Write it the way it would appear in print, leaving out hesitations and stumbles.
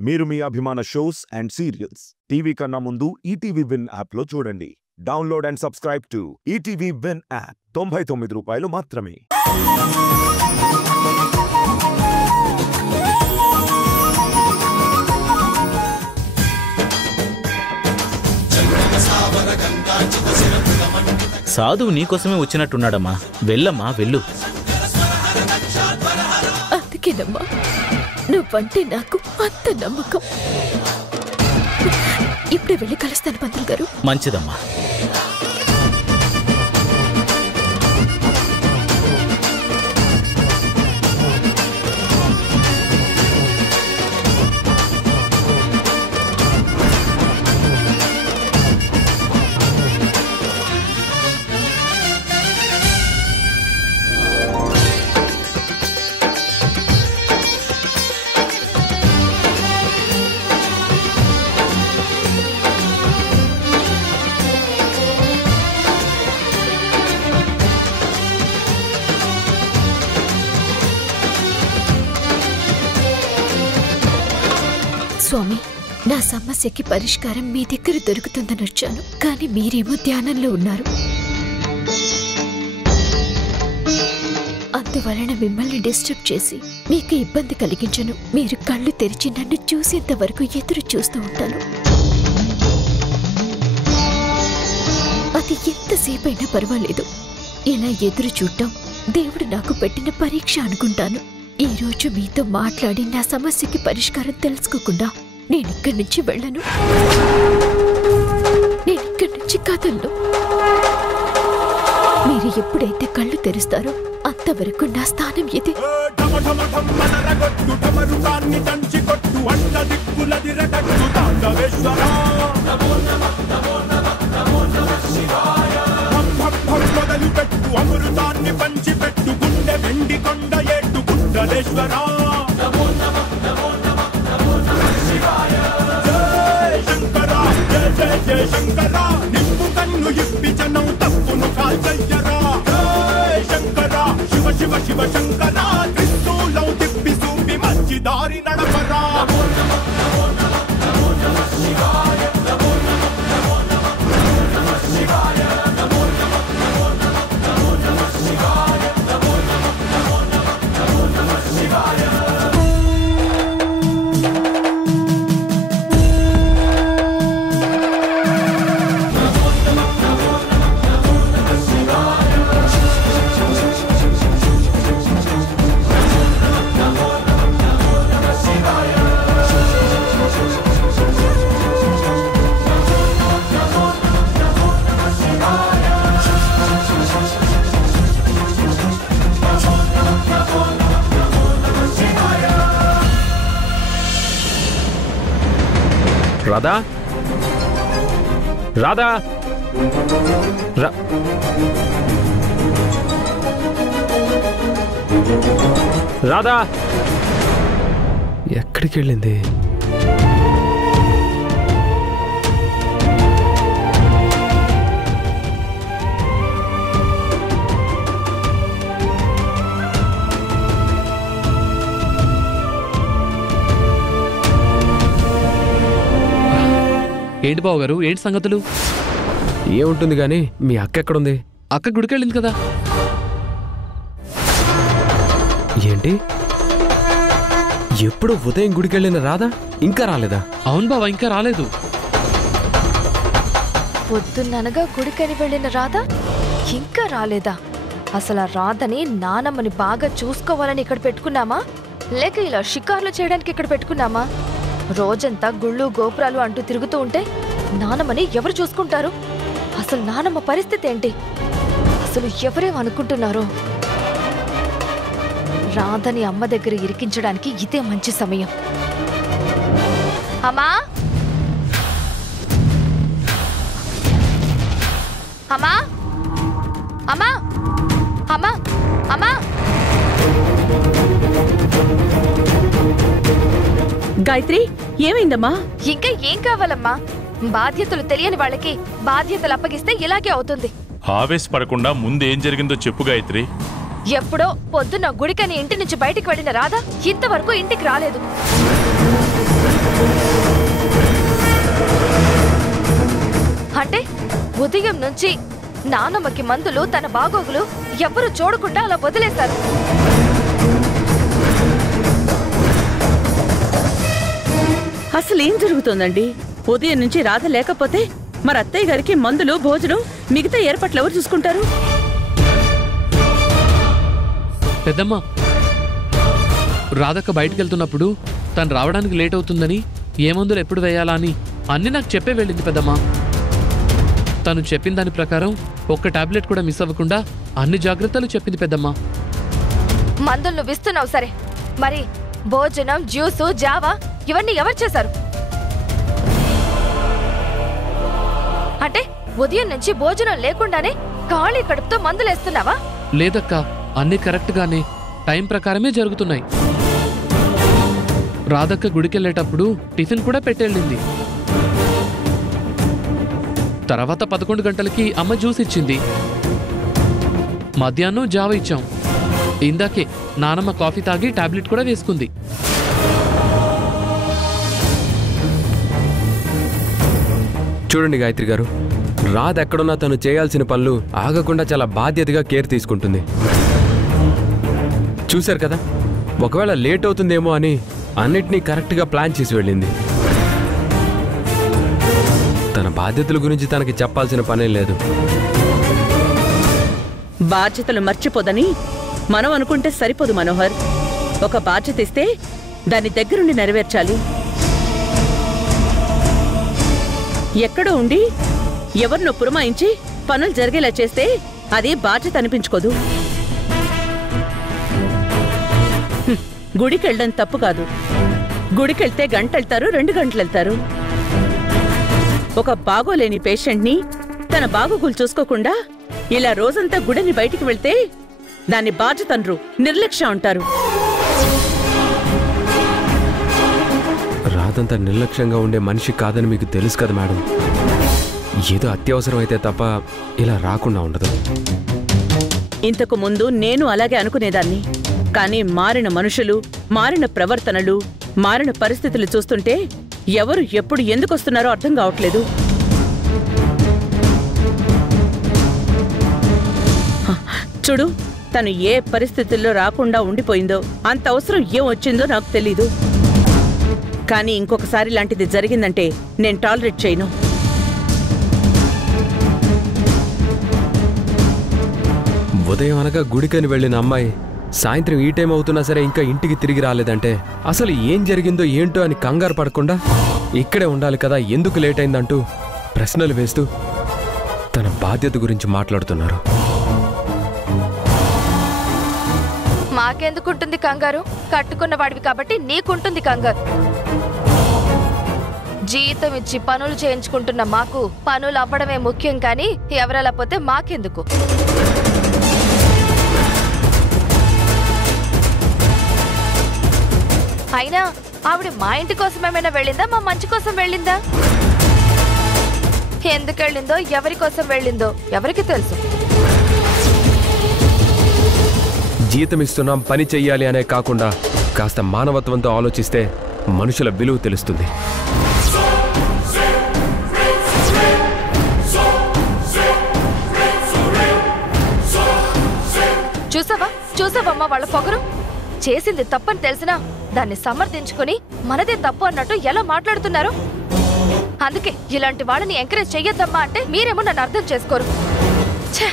మీరు మీ అభిమాన shows and serials TV కన్నా ముందు ఈటీవీ విన్ యాప్లో చూడండి. Download and subscribe to ETV win app. 99 రూపాయలు మాత్రమే. సాధువు నీకోసమే వచ్చినట్టున్నాడమ్మా. వెళ్ళమ్మా, వెళ్ళు. అందుకేనమ్మా నువ్వంటే నాకు అంత నమ్మకం. ఇప్పుడే వెళ్ళి కలుస్తాను పంతులు గారు. మంచిదమ్మా. స్వామి, నా సమస్యకి పరిష్కారం మీ దగ్గర దొరుకుతుందని వచ్చాను. కానీ మీరేమో ధ్యానంలో ఉన్నారు. అందువలన మిమ్మల్ని డిస్టర్బ్ చేసి మీకు ఇబ్బంది కలిగించను. మీరు కళ్ళు తెరిచి నన్ను చూసేంత వరకు ఎదురు చూస్తూ ఉంటాను. అది ఎంతసేపైనా పర్వాలేదు. ఇలా ఎదురు చూడటం దేవుడు నాకు పెట్టిన పరీక్ష అనుకుంటాను. ఈ రోజు మీతో మాట్లాడి నా సమస్యకి పరిష్కారం తెలుసుకోకుండా నేనిక్కడి నుంచి వెళ్ళను. నేనిక్కడి నుంచి కదలను. మీరు ఎప్పుడైతే కళ్ళు తెరుస్తారో అంతవరకు నా స్థానం ఇది. అమృతాన్ని పంచి పెట్టు గుండె వెండి కొండ ఏటు గుండలేశ్వరా. జయ శంకరా, జయ జయ జయ శంకరా. నిప్పు కన్ను ఇప్పి జనం తప్పును కాల్చయ్యరా. జయ శంకరా, శివ శివ శివ శంకరా. త్రిశూలం తిప్పి చూపి మంచి దారి నడపరా. రాధా, రాధా, రాధా ఎక్కడికి వెళ్ళింది? ఏంటి బావ గారు, ఏంటి సంగతులు? ఏముంటుంది గాని, మీ అక్క ఎక్కడుంది? అక్క గుడికెళ్ళింది కదా. ఏంటి, ఎప్పుడు ఉదయం గుడికెళ్ళిన రాధా ఇంకా రాలేదా? అవును బావ, ఇంకా రాలేదు. పొద్దున్ననగా గుడికని వెళ్ళిన రాధ ఇంకా రాలేదా? అసలు ఆ రాధని నానమ్మని బాగా చూసుకోవాలని ఇక్కడ పెట్టుకున్నామా, లేక ఇలా షికార్లు చేయడానికి ఇక్కడ పెట్టుకున్నామా? రోజంతా గుళ్ళు గోపురాలు అంటూ తిరుగుతూ ఉంటే నానమ్మని ఎవరు చూసుకుంటారు? అసలు నానమ్మ పరిస్థితి ఏంటి? అసలు ఎవరేమనుకుంటున్నారో? రాధని అమ్మ దగ్గర ఇరికించడానికి ఇదే మంచి సమయం. అమ్మా, అమ్మా, అమ్మా, అమ్మా, అమ్మా. గాయత్రి, ఏమైందమ్మా? ఇంకా ఏం కావాలమ్మా? బాధ్యతలు తెలియని వాళ్ళకి బాధ్యతలు అప్పగిస్తే ఇలాగే అవుతుంది. ఆవేశపడకుండా ముందేం జరిగిందో చెప్పు గాయత్రి. ఎప్పుడో పొద్దున్న గుడికని ఇంటి నుంచి బయటికి వెళ్ళిన రాధ ఇంతవరకు ఇంటికి రాలేదు. ఉదయం నుంచి నానమ్మకి మందులు తన బాగోగులు ఎవ్వరూ చూడకుండా అలా వదిలేశారు. అసలేం జరుగుతోందండి? ఉదయం నుంచి రాధ లేకపోతే మరి అత్తయ్య గారికి మందులు భోజనం మిగతా ఏర్పాట్లు ఎవరు చూసుకుంటారు? పెద్దమ్మ, రాధక్క బయటికి వెళ్తున్నప్పుడు తను రావడానికి లేట్ అవుతుందని ఏ మందులు ఎప్పుడు వేయాలా అని అన్ని నాకు చెప్పే వెళ్ళింది పెద్దమ్మ. తను చెప్పిన దాని ప్రకారం ఒక్క టాబ్లెట్ కూడా మిస్ అవ్వకుండా అన్ని జాగ్రత్తలు చెప్పింది పెద్దమ్మ. మందులు నువ్వు ఇస్తున్నావు సరే, మరి భోజనం జ్యూసు జావా ఇవన్నీ ఎవరు చేశారు? అంటే ఉదయం నుంచి భోజనం లేకుండానే ఖాళీ కడుపుతో మందులేస్తున్నావా? లేదక్క, అన్ని కరెక్ట్గానే టైం ప్రకారమే జరుగుతున్నాయి. రాధక్క గుడికెళ్ళేటప్పుడు టిఫిన్ కూడా పెట్టెళ్ళింది. తర్వాత 11 గంటలకి అమ్మ జ్యూస్ ఇచ్చింది. మధ్యాహ్నం జావ ఇచ్చాం. ఇందాకే నానమ్మ కాఫీ తాగి టాబ్లెట్ కూడా వేసుకుంది. చూడండి గాయత్రి గారు, రాధ ఎక్కడున్నా తను చేయాల్సిన పనులు ఆగకుండా చాలా బాధ్యతగా కేర్ తీసుకుంటుంది. చూశారు కదా, ఒకవేళ లేట్ అవుతుందేమో అని అన్నిటినీ కరెక్ట్గా ప్లాన్ చేసి వెళ్ళింది. తన బాధ్యతల గురించి తనకి చెప్పాల్సిన పనే లేదు. బాధ్యతలు మర్చిపోదని మనం అనుకుంటే సరిపోదు మనోహర్. ఒక బాధ్యత ఇస్తే దాన్ని దగ్గరుండి నెరవేర్చాలి. ఎక్కడో ఉండి ఎవరినో పురమాయించి పనులు జరిగేలా చేస్తే అది బాధ్యత అనిపించుకోదు. గుడికెళ్ళడం తప్పు కాదు. గుడికెళ్తే గంటెళ్తారు, 2 గంటలెళ్తారు. ఒక బాగోలేని పేషెంట్ని తన బాగోగులు చూసుకోకుండా ఇలా రోజంతా గుడిని బయటికి వెళ్తే దాన్ని బాధ్యత అనరు, నిర్లక్ష్యం అంటారు. రాధంతా నిర్లక్ష్యంగా ఉండే మనిషి కాదని మీకు తెలుసు కదా మేడం. ఏదో అత్యవసరం అయితే తప్ప ఇలా రాకుండా ఉండదు. ఇంతకు ముందు నేను అలాగే అనుకునేదాన్ని. కానీ మారిన మనుషులు, మారిన ప్రవర్తనలు, మారిన పరిస్థితులు చూస్తుంటే ఎవరు ఎప్పుడు ఎందుకొస్తున్నారో అర్థం కావట్లేదు. చూడు, తను ఏ పరిస్థితుల్లో రాకుండా ఉండిపోయిందో, అంత అవసరం ఏం వచ్చిందో నాకు తెలీదు. కానీ ఇంకొకసారి లాంటిది జరిగిందంటే నేను టాలరేట్ చేయను. ఉదయం అనగా గుడికని వెళ్ళిన అమ్మాయి సాయంత్రం ఈ టైం అవుతున్నా సరే ఇంకా ఇంటికి తిరిగి రాలేదంటే అసలు ఏం జరిగిందో ఏంటో అని కంగారు పడకుండా ఇక్కడే ఉండాలి కదా, ఎందుకు లేట్ అయిందంటూ ప్రశ్నలు వేస్తూ తన బాధ్యత గురించి మాట్లాడుతున్నారు. మాకెందుకుంటుంది కంగారు? కట్టుకున్న వాడివి కాబట్టి నీకుంటుంది కంగారు. జీతం ఇచ్చి పనులు చేయించుకుంటున్న మాకు పనులు అవ్వడమే ముఖ్యం, కానీ ఎవరలా పోతే మాకెందుకు? అయినా ఆవిడ మా ఇంటి కోసం ఏమైనా వెళ్ళిందా, మా మంచి కోసం వెళ్ళిందా? ఎందుకు వెళ్ళిందో, ఎవరి కోసం వెళ్ళిందో ఎవరికి తెలుసు. జీతం ఇస్తున్నాం, పని చెయ్యాలి అనే కాకుండా కాస్త మానవత్వంతో ఆలోచిస్తే మనుషుల విలువ తెలుస్తుంది. చూసావమ్మా వాళ్ళ పొగరు? చేసింది తప్పని తెలిసినా దాన్ని సమర్థించుకుని మనదే తప్పు అన్నట్టు ఎలా మాట్లాడుతున్నారు? అందుకే ఇలాంటి వాళ్ళని ఎంకరేజ్ చెయ్యొద్దమ్మా అంటే మీరేమో నన్ను అర్థం చేసుకోరు. ఛే!